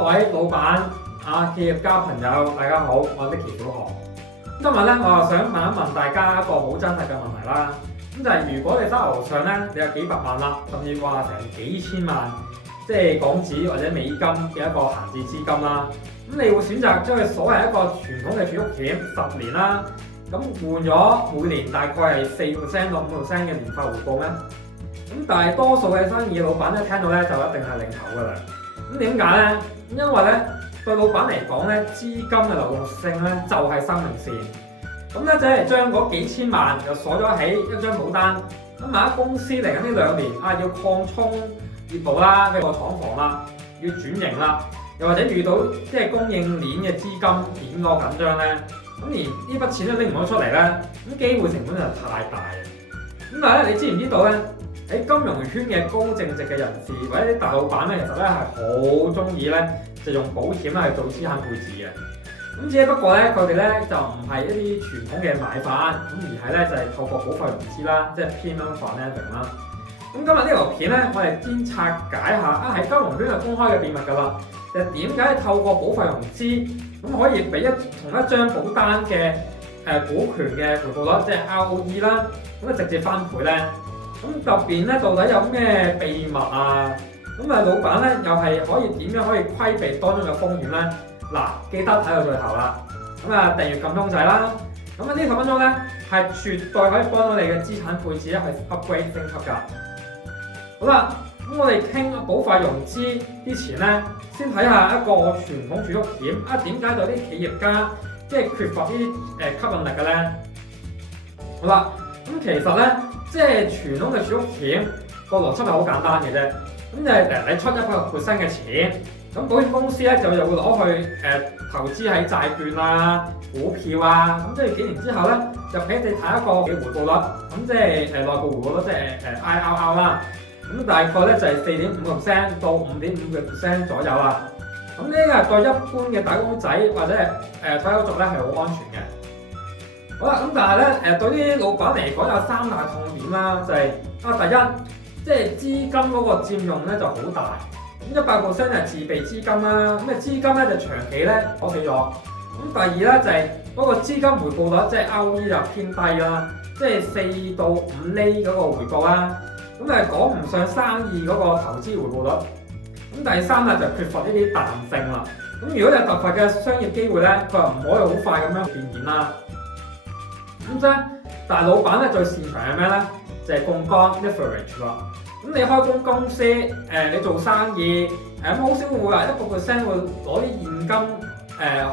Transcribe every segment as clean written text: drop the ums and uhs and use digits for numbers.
各位老闆、企業家朋友，大家好，我係 Dicky 小學。今日咧，我又想問一問大家一個好真實嘅問題啦。咁就係如果你手頭上咧，你有幾百萬啦，甚至話成幾千萬，即係港紙或者美金嘅一個閒置資金啦，咁你會選擇將佢鎖喺一個傳統嘅儲蓄險10年啦，咁換咗每年大概係4%到5%嘅年化回報咩？咁大多數嘅生意老闆一聽到咧就一定係擰頭㗎啦。咁點解咧？因為咧對老闆嚟講咧，資金嘅流動性咧就係生命線。咁咧即係將嗰幾千萬就鎖咗喺一張保單。咁萬一公司嚟緊呢2年要擴充業務啦，譬如個廠房啦，要轉型啦，又或者遇到即係供應鏈嘅資金鏈個緊張咧，咁連呢筆錢都拎唔到出嚟咧，咁機會成本就太大啦。咁但係咧，你知唔知道咧？喺金融圈嘅高淨值嘅人士或者啲大老闆咧，其實咧係好中意咧，就用保險咧去做資產配置嘅。咁只不過咧，佢哋咧就唔係一啲傳統嘅買法，咁而係咧就係透過保費融資啦，即係 premium financing 啦。咁今日呢條片咧，我哋先拆解下喺金融圈係公開嘅秘密㗎啦。就點解透過保費融資咁可以俾同一張保單嘅股權嘅回報率，即係 ROE 啦，咁直接翻倍咧？咁入邊咧到底有咩秘密啊？咁老闆咧又係可以點樣可以規避當中嘅風險咧？嗱，記得睇到最後啦。咁訂閱撳鐘仔啦。咁呢10分鐘咧係絕對可以幫到你嘅資產配置咧去 upgrade 升級㗎。好啦，咁我哋傾保費融資之前咧，先睇下一個傳統儲蓄險點解對啲企業家即係缺乏啲吸引力嘅咧？好啦，咁其實咧。即係傳統嘅儲蓄險個邏輯係好簡單嘅啫，咁就係你出100%嘅錢，咁保險公司咧就會攞去投資喺債券啊、股票啊，咁即係幾年之後咧就俾你睇一個嘅回報率，咁即係內部回報率即係IRR 啦，咁大概咧就係4.5%到5.5%左右啦，咁呢個係對一般嘅打工仔或者係退休族咧係好安全嘅。好啦，咁但係咧，對啲老闆嚟講有3大痛點啦，就係第一，即係資金嗰個佔用咧就好大，咁100%係自備資金啦，咁資金咧就長期咧攞死咗。咁第二咧就係嗰個資金回報率，即係 ROE 就偏低啦，即係4到5厘嗰個回報啦，咁講唔上生意嗰個投資回報率。咁第三咧就缺乏呢啲彈性啦。咁如果有突發嘅商業機會咧，佢又唔可以好快咁樣變現啦。咁啫，但係老闆咧最擅長係咩咧？就係槓桿 leverage 啦。咁你開公司，你做生意，咁好少會話1%會攞啲現金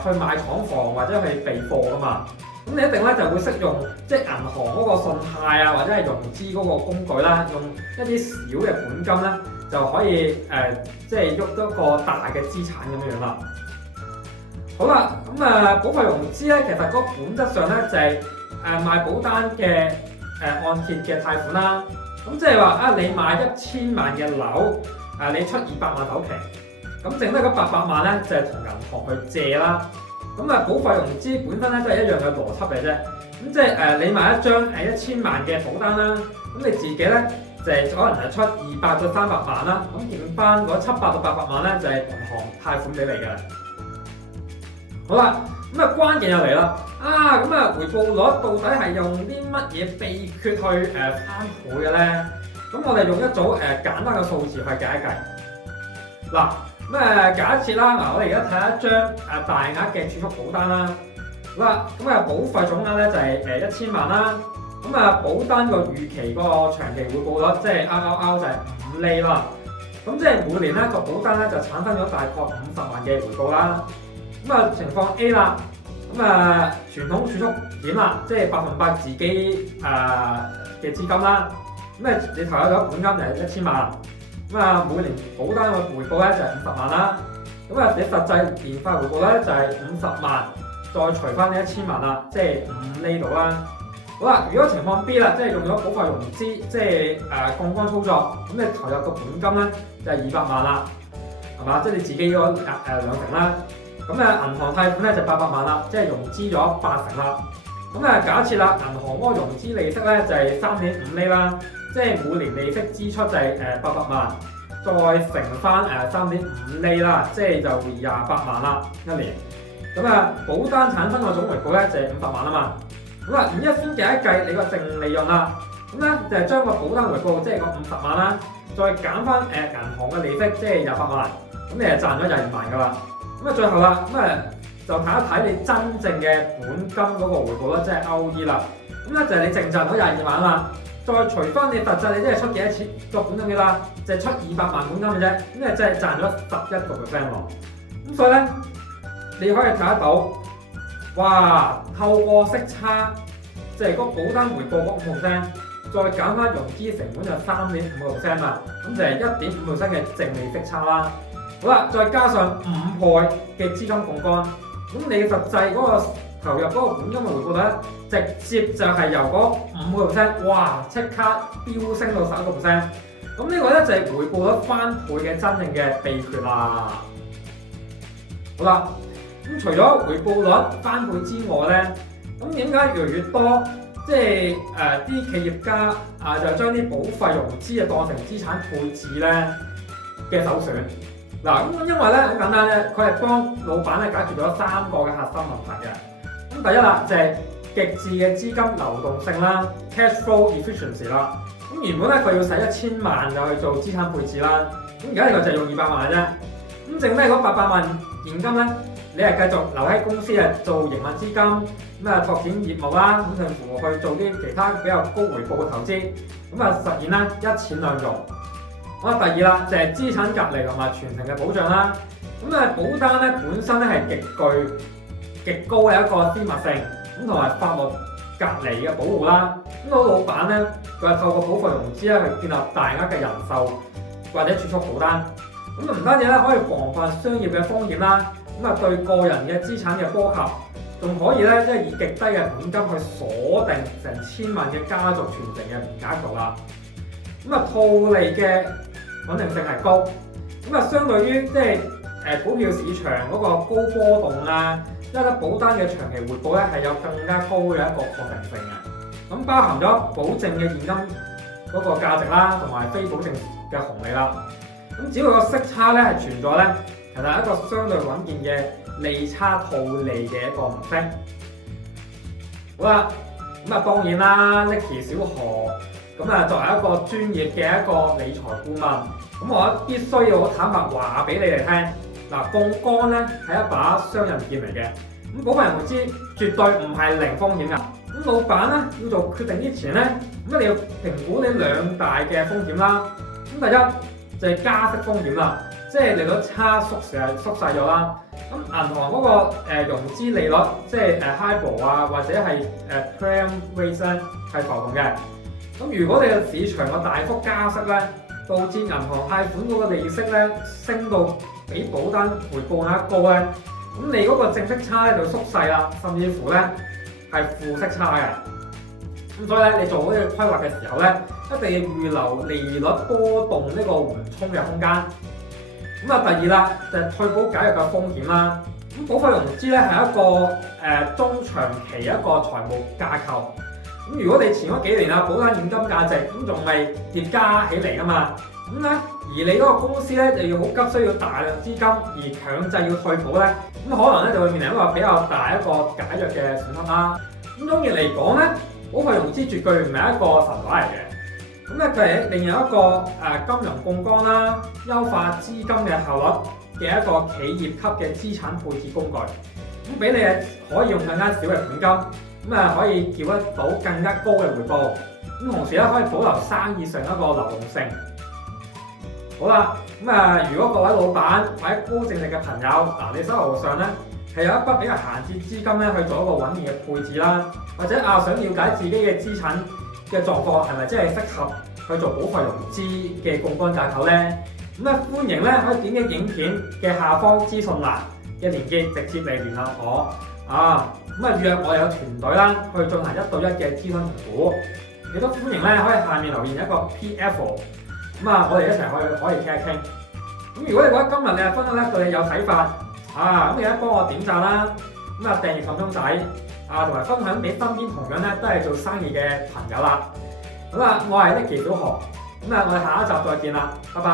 去買廠房或者去備貨噶嘛。咁你一定咧就會識用即係銀行嗰個信貸啊，或者係融資嗰個工具啦，用一啲小嘅本金咧就可以即係喐一個大嘅資產咁樣啦。好啦，咁保費融資咧，其實嗰本質上咧就係賣保單嘅按揭嘅貸款啦，咁即係話你買1000萬嘅樓，你出200萬首期，咁剩低嗰800萬咧就係同銀行去借啦。咁保費融資本身咧都係一樣嘅邏輯嚟啫。咁即係你買一張1000萬嘅保單啦，咁你自己咧就係可能係出200到300萬啦，咁剩翻嗰700到800萬咧就係銀行貸款俾你嘅。好啦。咁關鍵又嚟啦，回報率到底係用啲乜嘢秘訣去翻倍嘅咧？咁我哋用一組簡單嘅數字去計一計。嗱，假設啦，我哋而家睇一張大額嘅儲蓄保單啦。好啦，保費總額咧就係1000萬啦。保單個預期個長期回報率即係 RRR 就係5厘啦。咁即係每年咧個保單咧就產生咗大概50萬嘅回報啦。情況 A 啦，傳統儲蓄險啦，即係100%自己嘅資金啦。你投入咗本金就係1000萬，每年保單嘅回報咧就係50萬啦。你實際年化回報咧就係50萬，再除翻呢1000萬啦，即係5厘度啦。好啦，如果情況 B 啦，即係用咗保費融資，即係槓桿操作，咁你投入個本金咧就係200萬啦，係嘛？即係你自己嗰2成啦。咁銀行貸款咧就800萬啦，即係融資咗80%啦。假設啦，銀行嗰個融資利息咧就係3.5厘啦，即係每年利息支出就係800萬，再乘翻3.5厘啦，即係就28萬啦一年。咁啊，保單產生個總回報咧就係50萬啊嘛。咁啊，5一先計一計你個淨利潤啦。咁咧就係將個保單回報即係個50萬啦，再減翻銀行嘅利息，即係28萬。咁你就賺咗22萬噶啦。咁啊，最後啦，咁啊就睇一睇你真正嘅本金嗰個回報啦，即係 ROE 啦。咁咧就係你淨賺到22萬啦。再除翻你實際你真係出幾多錢個本金嘅啦，就係出200萬本金嘅啫，咁你真係賺咗11%喎。咁所以咧，你可以睇得到，哇！透過息差，即係個保單回報嗰5%，再減翻融資成本就3.5% 啦，咁就係1.5% 嘅淨利息差啦。好啦，再加上5倍嘅資金槓桿，咁你實際嗰個投入嗰個本金嘅回報率咧，直接就係由嗰5%，哇！即刻飆升到11%。咁呢個咧就係回報率翻倍嘅真正嘅秘訣啦。好啦，咁除咗回報率翻倍之外咧，咁點解越嚟越多即係啲企業家就將啲保費融資當成資產配置咧嘅首選？嗱，咁因為咧好簡單咧，佢係幫老闆咧解決咗3個嘅核心問題嘅。咁第一啦，就係極致嘅資金流動性啦 ，cash flow efficiency 啦。咁原本咧佢要使1000萬就去做資產配置啦，咁而家呢個就係用200萬嘅啫。咁剩低嗰800萬現金咧，你係繼續留喺公司做營運資金，咁拓展業務啦，咁甚至乎去做啲其他比較高回報嘅投資，咁實現啦一錢兩用。咁第二啦，就係資產隔離同埋傳承嘅保障啦。咁保單咧本身咧係極高嘅一個私密性，咁同埋法律隔離嘅保護啦。咁老闆咧佢係透過保費融資咧去建立大額嘅人壽或者儲蓄保單。咁唔單止咧可以防範商業嘅風險啦，對個人嘅資產嘅波及，仲可以咧即係以極低嘅本金去鎖定成1000萬嘅家族傳承嘅額度啦。套利嘅穩定性係高，相對於即係股票市場嗰個高波動啦，因為保單嘅長期回報咧係有更加高嘅一個確定性嘅。咁包含咗保證嘅現金嗰個價值啦，同埋非保證嘅紅利啦。咁只要個息差咧係存在咧，其實係一個相對穩健嘅利差套利嘅一個模式。好啦，當然啦，Nicky 小何作為一個專業嘅一個理財顧問，我必須要好坦白話俾你哋聽。槓桿咧係一把雙刃劍嚟嘅，保費融資絕對唔係零風險㗎。老闆咧要做決定之前咧，你要評估你2大嘅風險啦。第一就係加息風險啦，即係利率差縮細咗啦。銀行嗰個融資利率，即係HIBOR或者係prime rate 咧係浮動嘅。如果你嘅市場個大幅加息咧，導致銀行貸款嗰個利息咧升到比保單回報額高咧，咁你嗰個正息差咧就縮細啦，甚至乎咧係負息差嘅。所以咧，你做嗰個規劃嘅時候咧，一定要預留利率波動呢個緩衝嘅空間。第二啦，就係退保解約嘅風險啦。保費融資咧係一個中長期一個財務架構。如果你前嗰幾年保單現金價值仲未疊加起嚟㗎嘛，而你嗰個公司咧就要好急需要大量資金而強制要退保咧，可能咧就會面臨一個比較大一個解約嘅損失啦。總結嚟講咧，保費融資絕對唔係一個神話嚟嘅。佢係另有一個金融槓桿啦，優化資金嘅效率嘅一個企業級嘅資產配置工具。俾你可以用更加少嘅本金，可以叫得到更加高嘅回報。同時咧可以保留生意上一個流動性。好啦，如果各位老闆或者高淨值嘅朋友，你手頭上咧係有一筆比較閒置資金咧去做一個穩健嘅配置啦，或者想了解自己嘅資產嘅狀況係咪真係適合去做保費融資嘅槓桿架構咧？歡迎咧可以點擊影片嘅下方資訊欄嘅連結，直接嚟聯絡我。約我哋有團隊啦，去進行1對1嘅諮詢評估。亦都歡迎咧可以下面留言一個 PF，我哋一齊可以傾一傾。如果你覺得今日你嘅分享咧對你有啟發，咁記得幫我點讚啦，訂閱撳鐘仔，同埋分享俾身邊同樣咧都係做生意嘅朋友啦。我係 Nicky 小何，我哋下一集再見啦，拜拜。